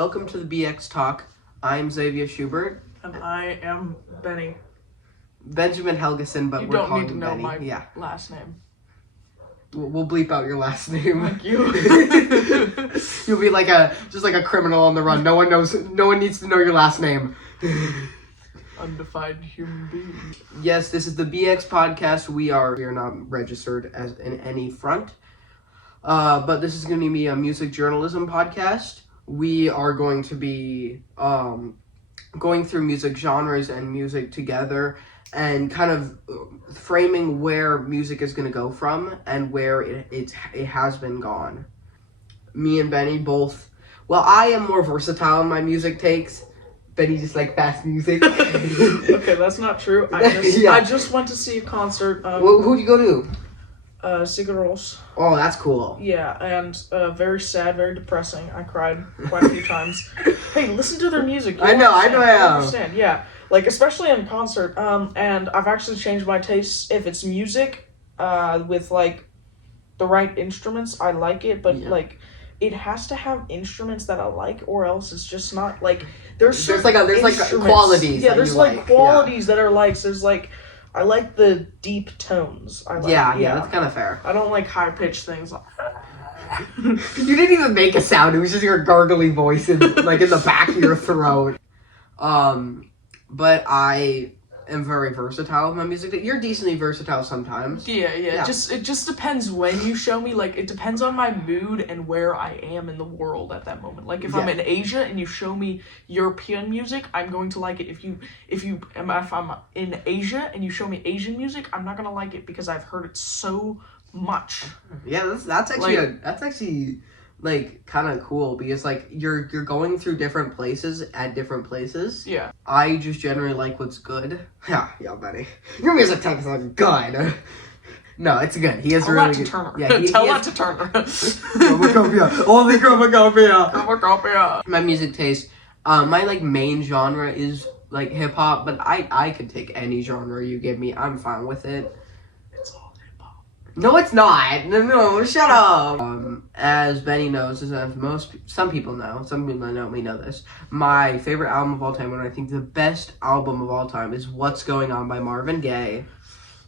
welcome to the BX Talk. I'm Xavier Schubert. And I am Benny. Benjamin Helgeson, but You we're don't calling need to him know Benny. my last name. We'll bleep out your last name. Thank you. You'll be like a criminal on the run. No one needs to know your last name. Undefined human being. Yes, this is the BX podcast. We are not registered as in any front. But this is going to be a music journalism podcast. We are going to be going through music genres and music together and kind of framing where music is going to go from and where it has been gone. Me and Benny both, well, I am more versatile in my music takes. Benny just like fast music. Okay, that's not true. I just went to see a concert. Who'd you go to? Sigur Rós. Oh, that's cool. Yeah, and very sad, very depressing. I cried quite a few times. Hey, listen to their music. I know. I understand, yeah. Like, especially in concert. And I've actually changed my tastes. If it's music, with, like, the right instruments, I like it. But, like, it has to have instruments that I like, or else it's just not, like... There's qualities. Yeah, there's, like, qualities that are, like... So there's, like... I like the deep tones. Yeah, that's kind of fair. I don't like high-pitched things. You didn't even make a sound. It was just your gargly voice in the back of your throat. But I am very versatile with my music. You're decently versatile sometimes. Yeah. It just depends when you show me. Like, it depends on my mood and where I am in the world at that moment. Like, if I'm in Asia and you show me European music, I'm going to like it. If I'm in Asia and you show me Asian music, I'm not gonna like it because I've heard it so much. Yeah, that's actually like kind of cool because like you're going through different places at different places. Yeah. I just generally like what's good. Yeah, Benny. Your music takes like good. No, it's good. He has Tell really that to good. Turner. Yeah, Tell that to Turner. Only Chromacopia. Chromacopia. My music taste, my like main genre is like hip hop, but I could take any genre you give me. I'm fine with it. It's all hip hop. No, it's not. No, shut up. As Benny knows, as some people know that know me know this. My favorite album of all time, and I think the best album of all time, is "What's Going On" by Marvin Gaye.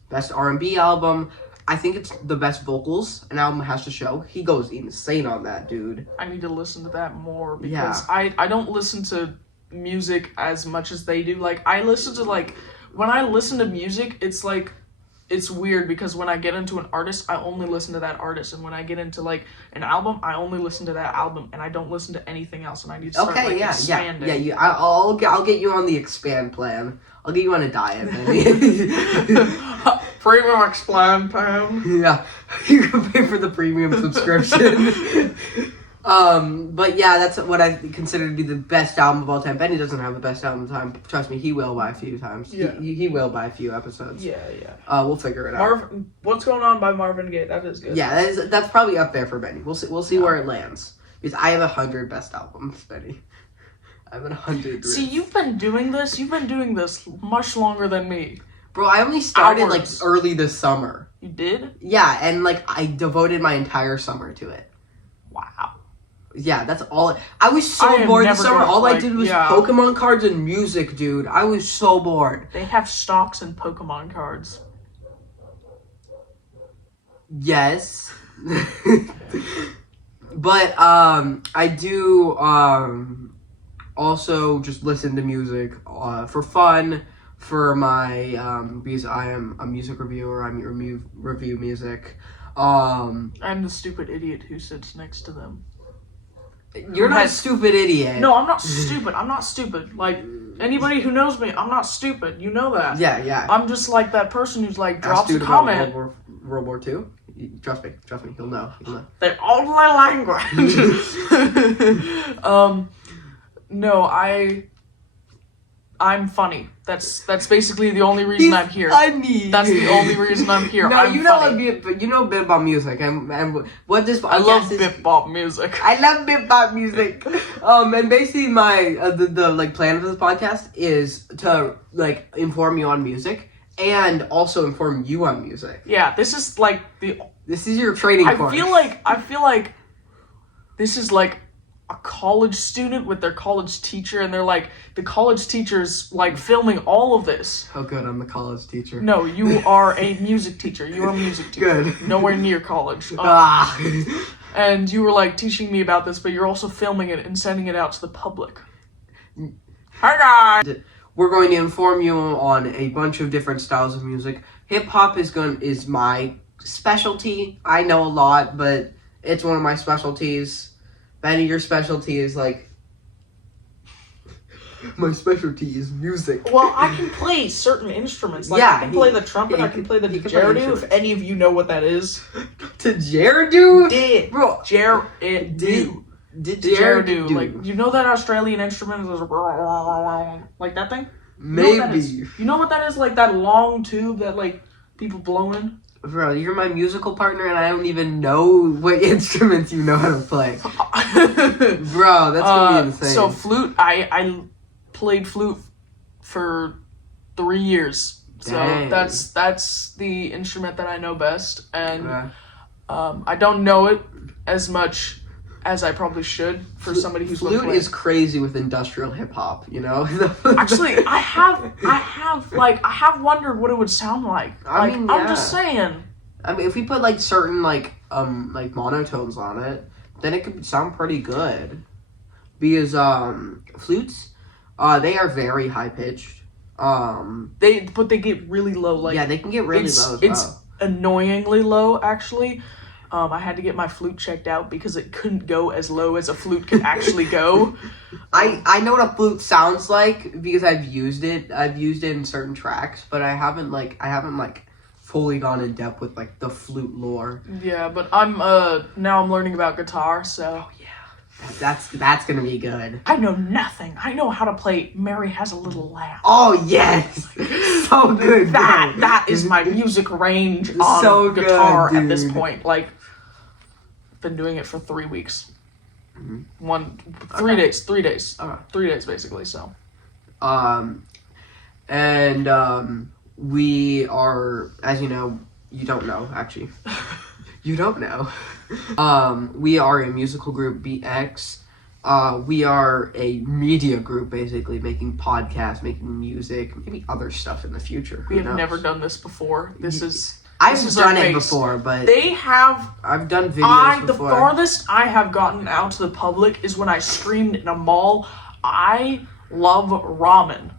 Best R&B album. I think it's the best vocals an album has to show. He goes insane on that, dude. I need to listen to that more because I don't listen to music as much as they do. Like, I listen to, like, when I listen to music, it's like, it's weird because when I get into an artist, I only listen to that artist. And when I get into, like, an album, I only listen to that album. And I don't listen to anything else. And I need to start, expanding. Yeah. I'll get you on the expand plan. I'll get you on a diet, maybe. Premium expand plan. Yeah. You can pay for the premium subscription. But yeah, that's what I consider to be the best album of all time. Benny doesn't have the best album of all time. Trust me, he will by a few times. Yeah. He will by a few episodes. Yeah. We'll figure it out. What's Going On by Marvin Gaye? That is good. Yeah, that's probably up there for Benny. We'll see where it lands. Because I have 100 best albums, Benny. I have 100. See, you've been doing this much longer than me. Bro, I only started like early this summer. You did? Yeah, and like I devoted my entire summer to it. Wow. Yeah, that's all. I was so bored this summer. All I did was Pokemon cards and music, dude. I was so bored. They have stocks and Pokemon cards. Yes. But I do also just listen to music for fun, for my because I am a music reviewer. I review music. I'm the stupid idiot who sits next to them. You're not a stupid idiot. No, I'm not stupid. I'm not stupid. Like, anybody who knows me, I'm not stupid. You know that. Yeah. I'm just like that person who's like drops a comment. World War II? Trust me, he'll know. They all my language. No, I'm funny. That's basically the only reason I'm here. Funny. That's the only reason I'm here. No, I'm funny. You know a bit about music, and what this I love bip-bop music. I love bip-bop music. And basically my the like plan of this podcast is to like inform you on music and also inform you on music. Yeah, this is like this is your training course. I feel like this is like a college student with their college teacher, and they're like, the college teacher's like filming all of this. Oh, good, I'm a college teacher. No, you are a music teacher. You are a music teacher. Good. Nowhere near college. And you were like teaching me about this, but you're also filming it and sending it out to the public. Hi guys! We're going to inform you on a bunch of different styles of music. Hip hop is my specialty. I know a lot, but it's one of my specialties. Benny, your specialty is like... My specialty is music. Well, I can play certain instruments. Like, Yeah, I can play the trumpet, I can play the didgeridoo, if any of you know what that is. Didgeridoo? Bro. Didgeridoo. Didgeridoo. Like, you know that Australian instrument? Like that thing? Maybe. You know what that is? Like that long tube that, like, people blow in? Bro, you're my musical partner and I don't even know what instruments you know how to play. Bro, that's gonna be insane. So flute, I played flute for 3 years. So Dang. that's the instrument that I know best. And I don't know it as much as I probably should for somebody who's flute is crazy with industrial hip hop, you know? Actually, I have wondered what it would sound like. I mean, I'm just saying. I mean, if we put like certain like monotones on it, then it could sound pretty good. Because flutes, they are very high pitched. But they get really low. Like, yeah, they can get really low. It's annoyingly low, actually. I had to get my flute checked out because it couldn't go as low as a flute could actually go. I know what a flute sounds like because I've used it. I've used it in certain tracks, but I haven't fully gone in depth with like the flute lore. Yeah, but now I'm learning about guitar, so that's gonna be good. I know nothing. I know how to play Mary Has a Little Lamb. Oh yes, so good. That is my music range on guitar at this point. Like, been doing it for 3 weeks. 3 days. 3 days. 3 days basically. So. We are, as you know, you don't know actually. You don't know. We are a musical group, BX. We are a media group, basically, making podcasts, making music, maybe other stuff in the future. We have never done this before. I've done it before, but I've done videos before. The farthest I have gotten out to the public is when I screamed in a mall, I love ramen.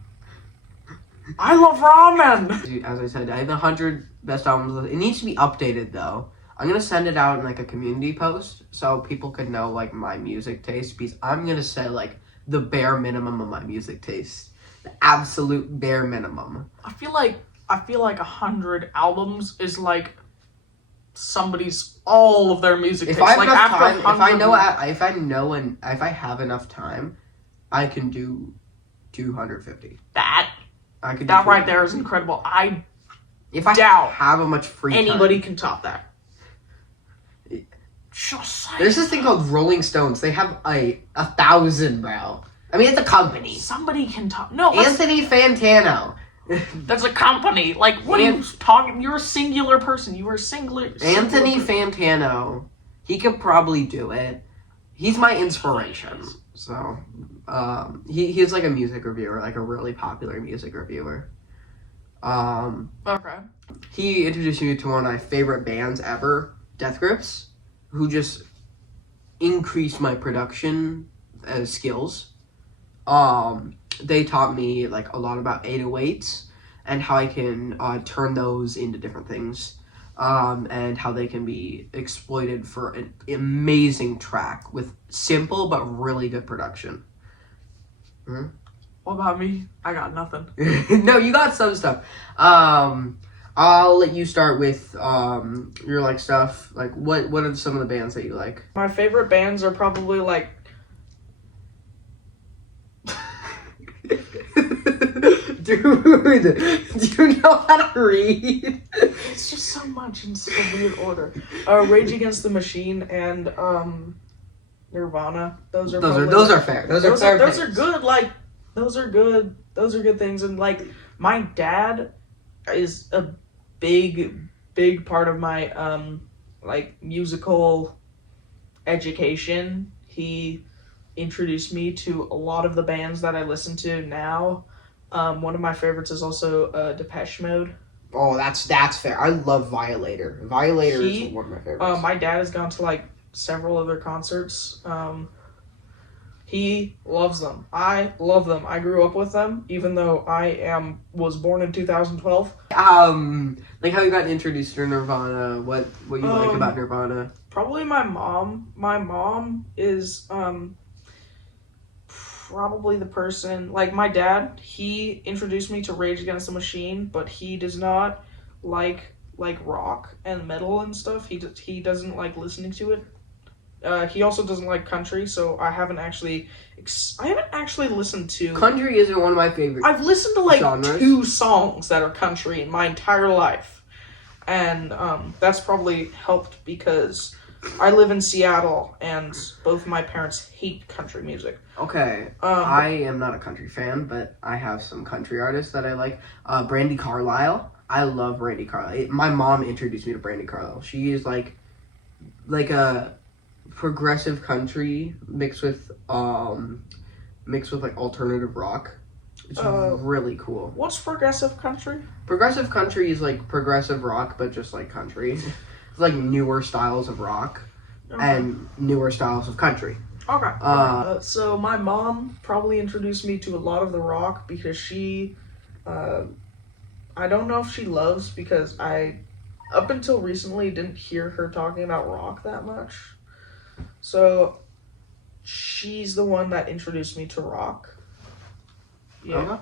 I love ramen! As I said, I have 100 best albums. It needs to be updated, though. I'm gonna send it out in like a community post so people could know like my music taste, because I'm gonna say like the bare minimum of my music taste, the absolute bare minimum. I feel like 100 albums is like somebody's all of their music taste. If I have like enough after time, if I have enough time, I can do 250. That That right there is incredible. If I doubt have a much free anybody time. can top that. Just saying. There's this thing called Rolling Stones. They have 1,000, bro. I mean, it's a company. Somebody can top. No, Anthony Fantano. That's a company. Like, what are you talking? You're a singular person. You are a singular. Anthony person. Fantano. He could probably do it. He's my inspiration. So, he's like a music reviewer, like a really popular music reviewer. Okay. He introduced me to one of my favorite bands ever, Death Grips, who just increased my production skills. They taught me like a lot about 808s and how I can turn those into different things, and how they can be exploited for an amazing track with simple but really good production. Mm-hmm. What about me? I got nothing. No, you got some stuff. I'll let you start with your like stuff. Like, what are some of the bands that you like? My favorite bands are probably like. Dude, do you know how to read? It's just so much in such a weird order. Rage Against the Machine and Nirvana. Those are fair. Those are good. Like, those are good. Those are good things. And like, my dad is a big part of my like musical education. He introduced me to a lot of the bands that I listen to now. One of my favorites is also Depeche Mode. Oh, that's fair. I love Violator. Violator is one of my favorites. My dad has gone to like several of their concerts. He loves them. I love them. I grew up with them, even though I was born in 2012. Like how you got introduced to Nirvana. What you like about Nirvana? Probably my mom. My mom is probably the person, like my dad, he introduced me to Rage Against the Machine, but he does not like rock and metal and stuff. He doesn't like listening to it. He also doesn't like country, so I haven't actually listened to country. Isn't one of my favorite. I've listened to like genres. 2 songs that are country in my entire life, and that's probably helped because I live in Seattle, and both my parents hate country music. Okay, I am not a country fan, but I have some country artists that I like. Brandi Carlile. I love Brandi Carlile. My mom introduced me to Brandi Carlile. She is like a progressive country mixed with like alternative rock. It's really cool. What's progressive country? Progressive country is like progressive rock, but just like country. It's like newer styles of rock and newer styles of country. Okay. So my mom probably introduced me to a lot of the rock because she, I don't know if she loves, because I, up until recently, didn't hear her talking about rock that much. So she's the one that introduced me to rock. Yeah. Okay.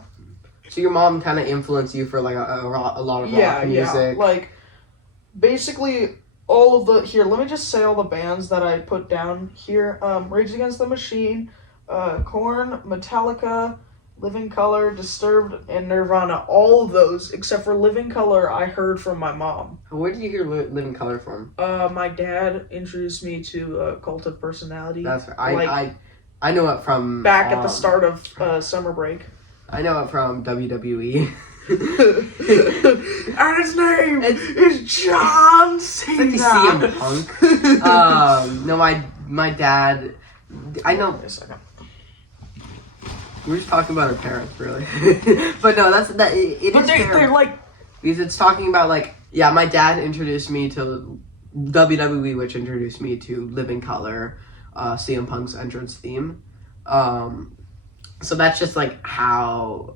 So your mom kind of influenced you for like a lot of rock music. Yeah. Like basically all of the, here, let me just say all the bands that I put down here. Rage Against the Machine, Korn, Metallica, Living Colour, Disturbed, and Nirvana. All of those, except for Living Colour, I heard from my mom. Where did you hear Living Colour from? My dad introduced me to Cult of Personality. That's I know it from back at the start of summer break. I know it from WWE. And his name is John Cena. It's like CM Punk. No, my dad. I know. Wait a second. We're just talking about our parents, really. But no, that's that. But they're like, because it's talking about like, yeah, my dad introduced me to WWE, which introduced me to Living Colour, CM Punk's entrance theme. So that's just like how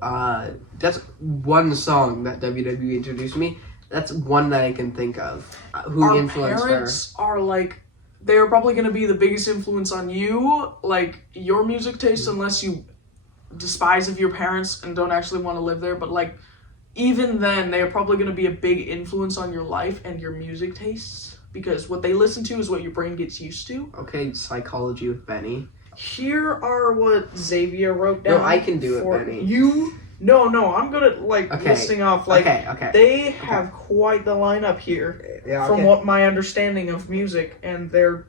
that's one song that WWE introduced me. That's one that I can think of. Who influenced her? Our parents are like, they're probably going to be the biggest influence on you, like your music taste, unless you despise of your parents and don't actually want to live there. But like, even then, they are probably going to be a big influence on your life and your music tastes, because what they listen to is what your brain gets used to. Okay, Psychology with Benny. Here are what Xavier wrote down. No, I can do it, Benny. You? No, I'm good at listing off. Okay. They have quite the lineup here, from what my understanding of music and their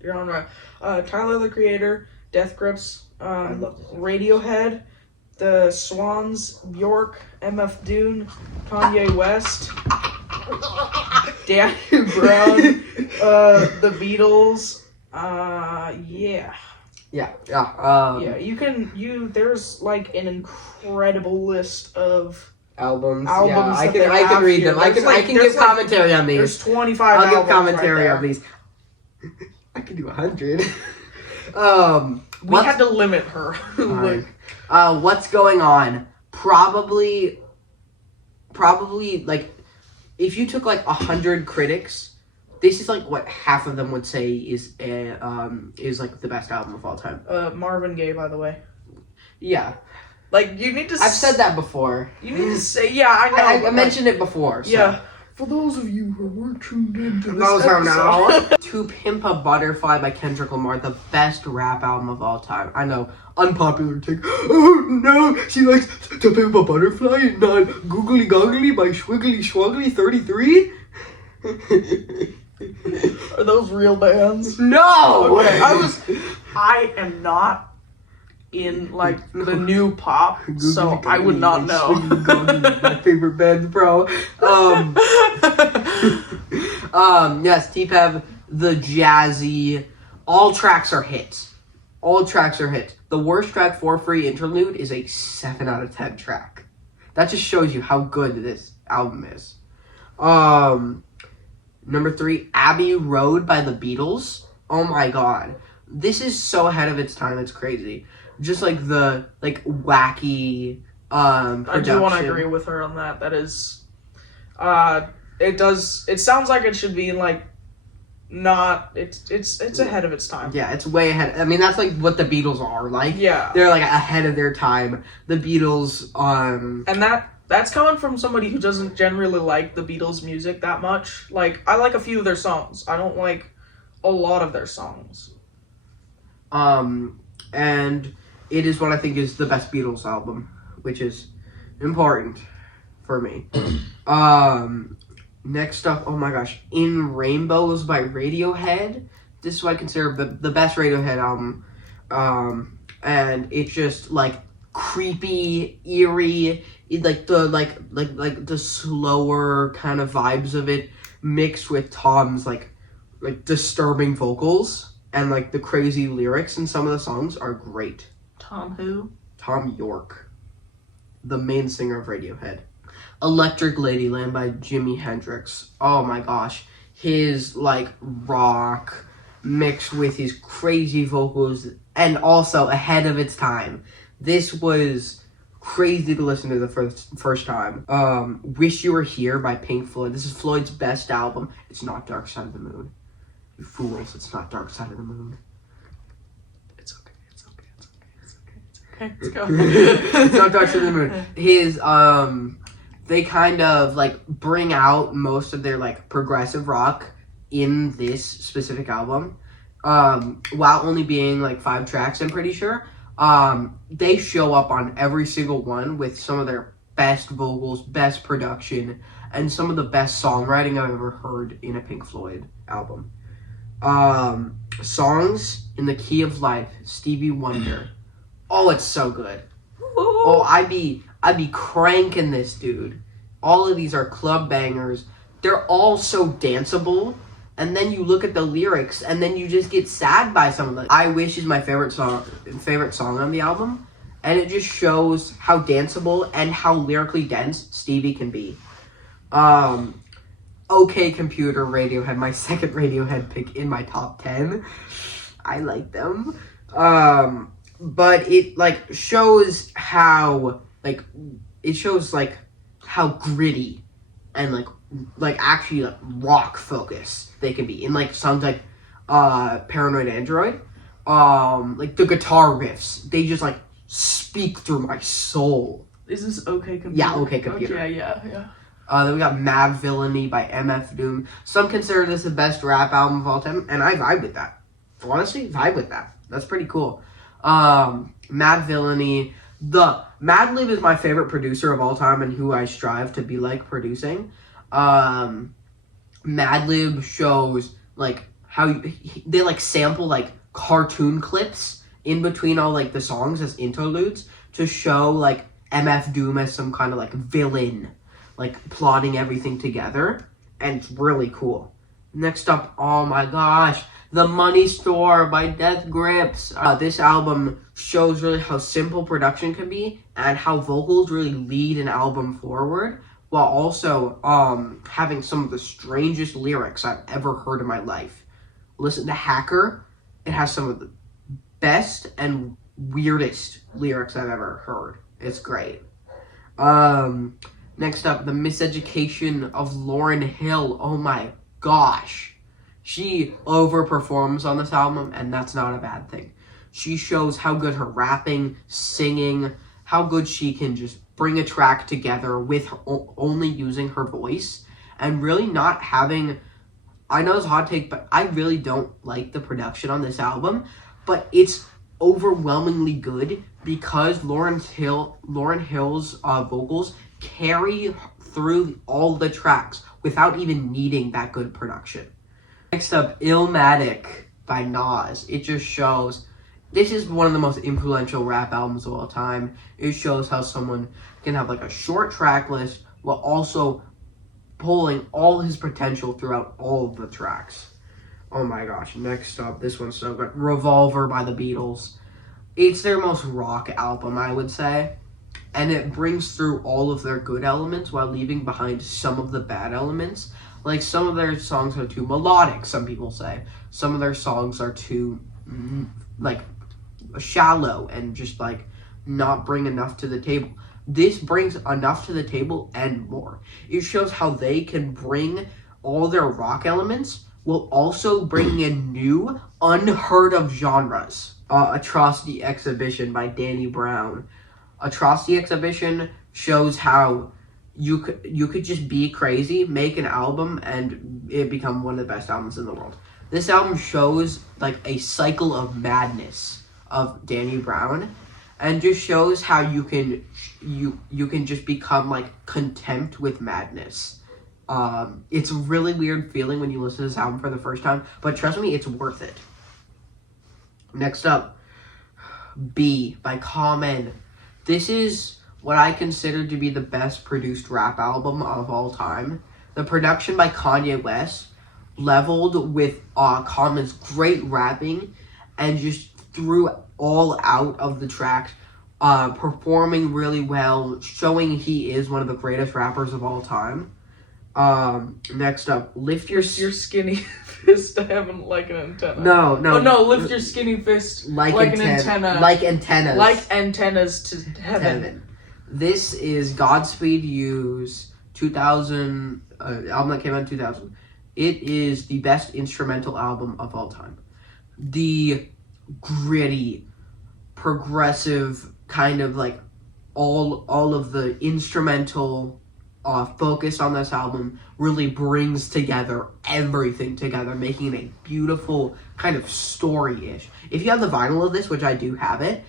genre. Tyler, the Creator, Death Grips, Radiohead, The Swans, Bjork, MF Doom, Kanye West, Danny Brown, The Beatles. There's like an incredible list of albums. Yeah, I can read them. I can give commentary on these. There's 25 I'll give commentary right on these. I can do 100. We had to limit her. What's going on? Probably like, if you took like 100 critics, this is like what half of them would say is like the best album of all time. Marvin Gaye, by the way. Yeah. Like, you need to... I've said that before. You need to say... Yeah, I know. I mentioned it before. So. Yeah. For those of you who weren't tuned into this episode. To Pimp a Butterfly by Kendrick Lamar, the best rap album of all time. I know, unpopular take. Oh no, she likes To Pimp a Butterfly and not Googly Goggly by Schwiggly Schwuggly 33? Are those real bands? No! Okay, I am not in like the new pop, so I would not know. My favorite bands, bro. Yes, T-Pev, the jazzy, all tracks are hits. All tracks are hits. The worst track, For Free Interlude, is a 7 out of 10 track. That just shows you how good this album is. Number 3, Abbey Road by the Beatles. Oh my god. This is so ahead of its time, it's crazy. Just like the wacky production. I do want to agree with her on that. That is it sounds like it should be like not it's ahead of its time. Yeah, it's way ahead. I mean, that's like what the Beatles are like. Yeah. They're like ahead of their time. The Beatles and that's coming from somebody who doesn't generally like the Beatles music that much. Like, I like a few of their songs. I don't like a lot of their songs. And it is what I think is the best Beatles album, which is important for me. Next up, oh my gosh, In Rainbows by Radiohead. This is what I consider the best Radiohead album. And it's just like creepy, eerie, like the slower kind of vibes of it mixed with Tom's like disturbing vocals and like the crazy lyrics in some of the songs are great. Tom who? Tom York, the main singer of Radiohead. Electric Ladyland by Jimi Hendrix. Oh my gosh. His like rock mixed with his crazy vocals and also ahead of its time. This was crazy to listen to the first time. Wish You Were Here by Pink Floyd. This is Floyd's best album. It's not Dark Side of the Moon. You fools, it's not Dark Side of the Moon. It's okay. Let's go. It's not Dark Side of the Moon. His they kind of like bring out most of their like progressive rock in this specific album. While only being like 5 tracks, I'm pretty sure. They show up on every single one with some of their best vocals, best production, and some of the best songwriting I've ever heard in a Pink Floyd album. Songs in the Key of Life, Stevie Wonder. Oh, it's so good. Oh, I'd be cranking this, dude. All of these are club bangers. They're all so danceable. And then you look at the lyrics, and then you just get sad by some of them. I Wish is my favorite song on the album, and it just shows how danceable and how lyrically dense Stevie can be. OK Computer, Radiohead, my second Radiohead pick in my top 10. I like them. But it like shows how how gritty and like actually like rock focused they can be in like songs like Paranoid Android. Like the guitar riffs, they just like speak through my soul. Is this OK Computer? Yeah, OK Computer. Okay, yeah. Then we got Mad Villainy by MF Doom. Some consider this the best rap album of all time, and I vibe with that. Honestly, vibe with that. That's pretty cool. Mad Villainy. Madlib is my favorite producer of all time and who I strive to be like producing. Madlib shows like how they like sample like cartoon clips in between all like the songs as interludes to show like MF Doom as some kind of like villain, like plotting everything together, and it's really cool. Next up, oh my gosh, The Money Store by Death Grips. This album shows really how simple production can be and how vocals really lead an album forward while also having some of the strangest lyrics I've ever heard in my life. Listen to Hacker. It has some of the best and weirdest lyrics I've ever heard. It's great. Next up, The Miseducation of Lauryn Hill. Oh my gosh. She overperforms on this album, and that's not a bad thing. She shows how good her rapping, singing, how good she can just bring a track together with her, only using her voice, and really not having... I know it's a hot take, but I really don't like the production on this album, but it's overwhelmingly good because Lauryn Hill's vocals carry through all the tracks without even needing that good production. Next up, Illmatic by Nas. It just shows... This is one of the most influential rap albums of all time. It shows how someone can have like a short track list while also pulling all his potential throughout all of the tracks. Oh my gosh, next up, this one's so good. Revolver by the Beatles. It's their most rock album, I would say. And it brings through all of their good elements while leaving behind some of the bad elements. Like, some of their songs are too melodic, some people say. Some of their songs are too, like, shallow and just, like, not bring enough to the table. This brings enough to the table and more. It shows how they can bring all their rock elements while also bringing in new, unheard of genres. Atrocity Exhibition by Danny Brown. Atrocity Exhibition shows how you could just be crazy, make an album, and it become one of the best albums in the world. This album shows like a cycle of madness of Danny Brown, and just shows how you can just become like contempt with madness. It's a really weird feeling when you listen to this album for the first time, but trust me, it's worth it. Next up, B by Common. This is what I consider to be the best produced rap album of all time. The production by Kanye West leveled with Common's great rapping and just threw all out of the tracks, performing really well, showing he is one of the greatest rappers of all time. Next up, Lift Your Skinny Fist to Heaven like an antenna. No. Oh, no, lift your skinny fist like an antenna. Like antennas. Like antennas to heaven. This is Godspeed You's 2000 album that came out in 2000. It is the best instrumental album of all time. The gritty, progressive kind of like all of the instrumental focus on this album really brings together everything together, making it a beautiful kind of story-ish. If you have the vinyl of this, which I do have it,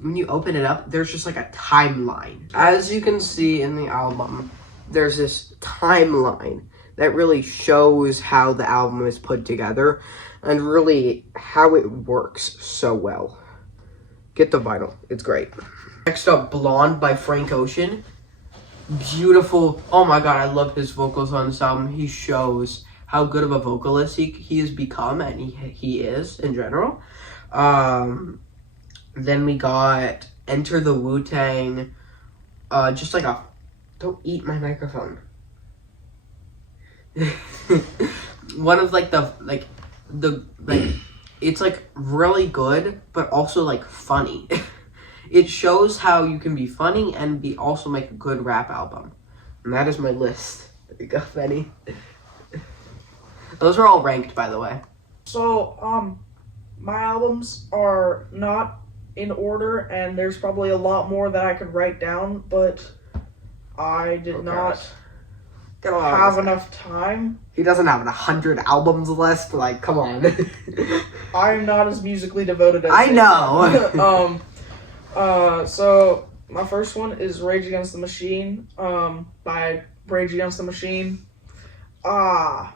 when you open it up, there's just like a timeline. As you can see in the album, there's this timeline that really shows how the album is put together and really how it works so well. Get the vinyl, it's great. Next up, Blonde by Frank Ocean. Beautiful. Oh my god, I love his vocals on this album. He shows how good of a vocalist he has become, and he is in general. Then we got Enter the Wu-Tang. Just like a... Don't eat my microphone. One of it's like really good, but also like funny. It shows how you can be funny and also make a good rap album. And that is my list. There you go, Benny. Those are all ranked, by the way. So, my albums are not in order, and there's probably a lot more that I could write down, but I did not have enough time. He doesn't have 100 albums list, like, come on. I'm not as musically devoted as I know. So my first one is Rage Against the Machine, by Rage Against the Machine. I'm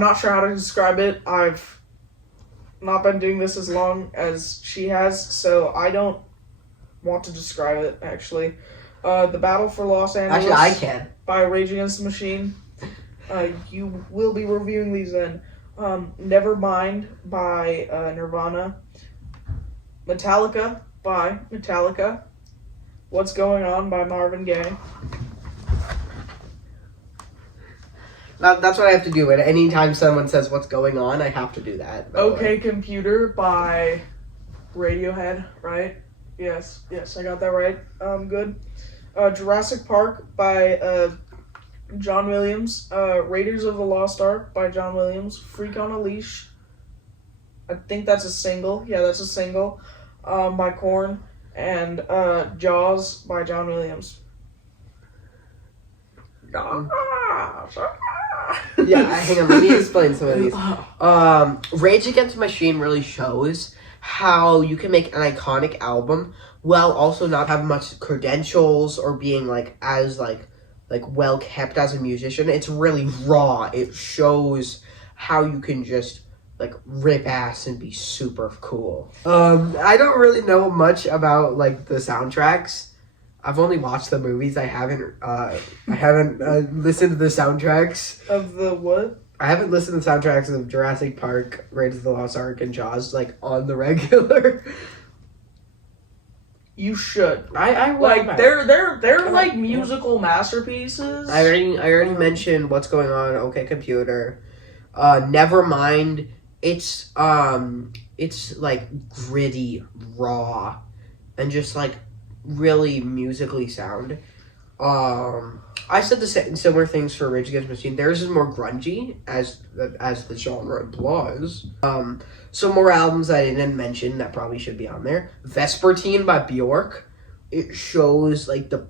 not sure how to describe it. I've not been doing this as long as she has, so I don't want to describe it, actually. The Battle for Los Angeles. Actually, I can. By Rage Against the Machine. You will be reviewing these then. Nevermind by Nirvana. Metallica by Metallica. What's Going On by Marvin Gaye. That's what I have to do. And anytime someone says what's going on, I have to do that. OK Computer by Radiohead, right? Yes, I got that right. Good. Jurassic Park by John Williams. Raiders of the Lost Ark by John Williams. Freak on a Leash. I think that's a single. Yeah, that's a single. By Korn. And Jaws by John Williams. Yeah, hang on, let me explain some of these. Rage Against the Machine really shows how you can make an iconic album while also not having much credentials or being as well kept as a musician. It's really raw. It shows how you can just rip ass and be super cool. I don't really know much about the soundtracks. I've only watched the movies. I haven't listened to the soundtracks of the what? I haven't listened to soundtracks of Jurassic Park, Raiders of the Lost Ark, and Jaws like on the regular. You should. I like they're like musical masterpieces. I already mentioned What's Going On, OK Computer. Nevermind. It's like gritty, raw, and just like really musically sound. I said the similar things for Rage Against the Machine. Theirs is more grungy, as the genre implies. Some more albums I didn't mention that probably should be on there. Vespertine by Bjork. It shows like the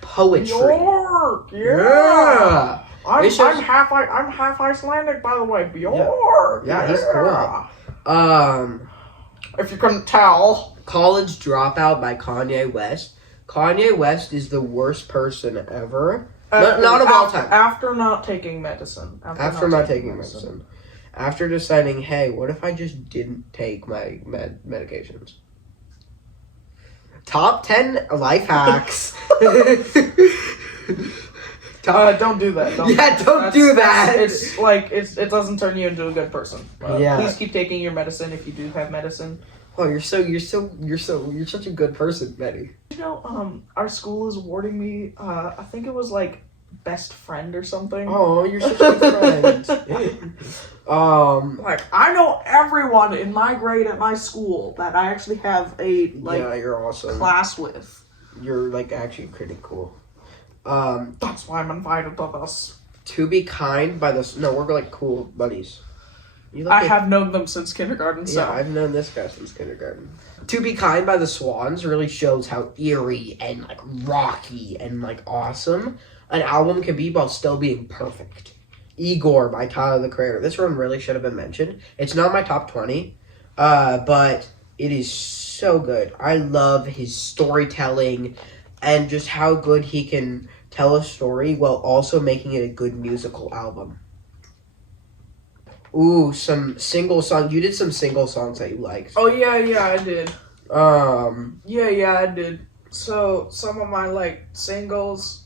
poetry. Bjork, yeah. I'm half Icelandic, by the way. Bjork. Yeah, he's cool. If you couldn't tell. College Dropout by Kanye West. Kanye West is the worst person ever. Not of all time. After not taking medicine. After not taking medicine. After deciding, hey, what if I just didn't take my medications? Top 10 life hacks. Don't do that. Don't do that. It's like it doesn't turn you into a good person. Yeah. Please keep taking your medicine if you do have medicine. Oh, you're such a good person, Betty. You know, our school is awarding me. I think it was like best friend or something. Oh, you're such a good friend. Like I know everyone in my grade at my school that I actually have a you're awesome. class with. You're like actually pretty cool. That's why I'm invited to this. To Be Kind by the... No, we're like cool buddies. I have known them since kindergarten, so... Yeah, I've known this guy since kindergarten. To Be Kind by the Swans really shows how eerie and like rocky and like awesome an album can be while still being perfect. Igor by Tyler, the Creator. This one really should have been mentioned. It's not my top 20, but it is so good. I love his storytelling and just how good he can tell a story while also making it a good musical album. Ooh, some single songs. You did some single songs that you liked. Oh, yeah, I did. Yeah, I did. So, some of my, like, singles,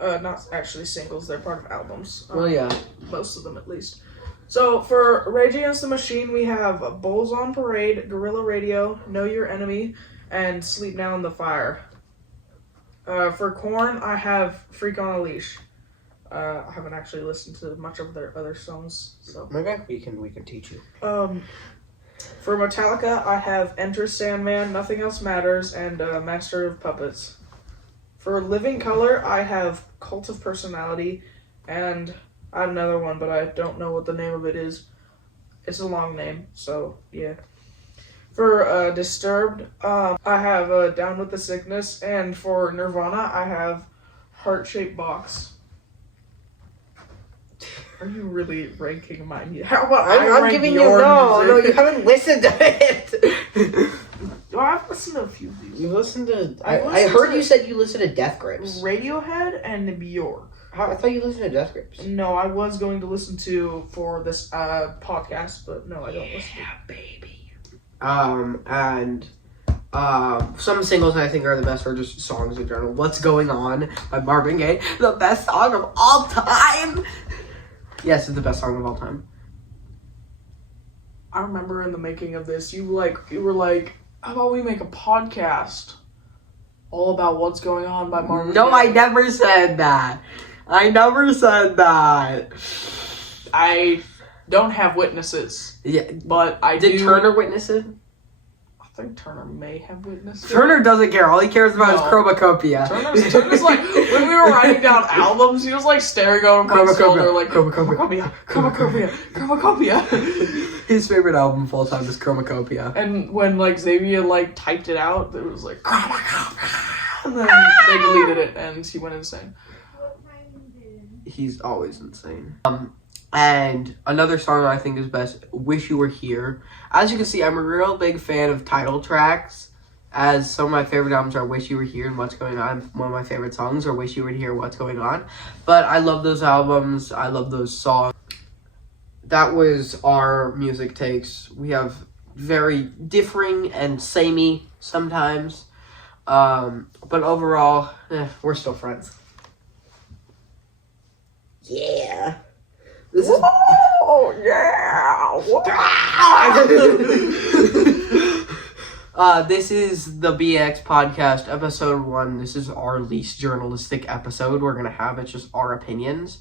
not actually singles, they're part of albums. Well, yeah. Most of them, at least. So, for Rage Against the Machine, we have Bulls on Parade, Guerrilla Radio, Know Your Enemy, and Sleep Now in the Fire. For Korn, I have Freak on a Leash. I haven't actually listened to much of their other songs, so... Okay, we can teach you. For Metallica, I have Enter Sandman, Nothing Else Matters, and Master of Puppets. For Living Color, I have Cult of Personality, and I have another one, but I don't know what the name of it is. It's a long name, so yeah. For Disturbed, I have Down with the Sickness, and for Nirvana, I have Heart-Shaped Box. Are you really ranking mine? How about I'm giving you no, you haven't listened to it. Well, I've listened to a few of these. You listened to... I heard you said you listened to Death Grips. Radiohead and Bjork. I thought you listened to Death Grips. No, I was going to listen to for this podcast, but no, I don't listen to. Yeah, baby. And some singles I think are the best are just songs in general. What's Going On by Marvin Gaye, the best song of all time. Yes, it's the best song of all time. I remember in the making of this, you were like, how about we make a podcast all about What's Going On by Marvin Gaye? No, I never said that. I don't have witnesses. Yeah, but I do. Did Turner witness it? I think Turner may have witnessed it. Turner doesn't care. All he cares about is Chromacopia. Turner's like, when we were writing down albums, he was like staring over my shoulder like, Chromacopia. His favorite album of all time is Chromacopia. And when like Xavier like typed it out, it was like, Chromacopia. And then they deleted it and he went insane. He's always insane. And another song I think is best, Wish You Were Here. As you can see, I'm a real big fan of title tracks, as some of my favorite albums are Wish You Were Here and What's Going On. One of my favorite songs are Wish You Were Here, What's Going On. But I love those albums. I love those songs. That was our music takes. We have very differing and samey sometimes. But overall, we're still friends. Yeah. This is. Oh yeah! This is the BX podcast, episode 1. This is our least journalistic episode we're gonna have. It's just our opinions.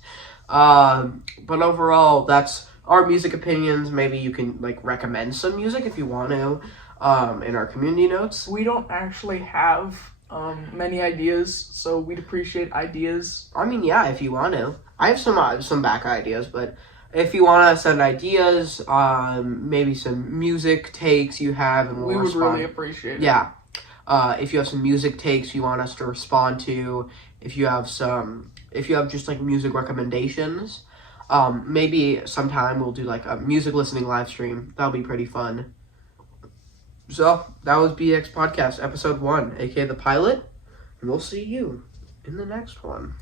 But overall, that's our music opinions. Maybe you can recommend some music if you want to. In our community notes. We don't actually have many ideas, so we'd appreciate ideas. I mean, yeah, if you want to. I have some back ideas, but if you want to send ideas, maybe some music takes you have, and we would really appreciate it. Yeah. If you have some music takes you want us to respond to, if you have just music recommendations, maybe sometime we'll do a music listening live stream. That'll be pretty fun. So, that was BX Podcast, episode 1, aka the pilot, and we'll see you in the next one.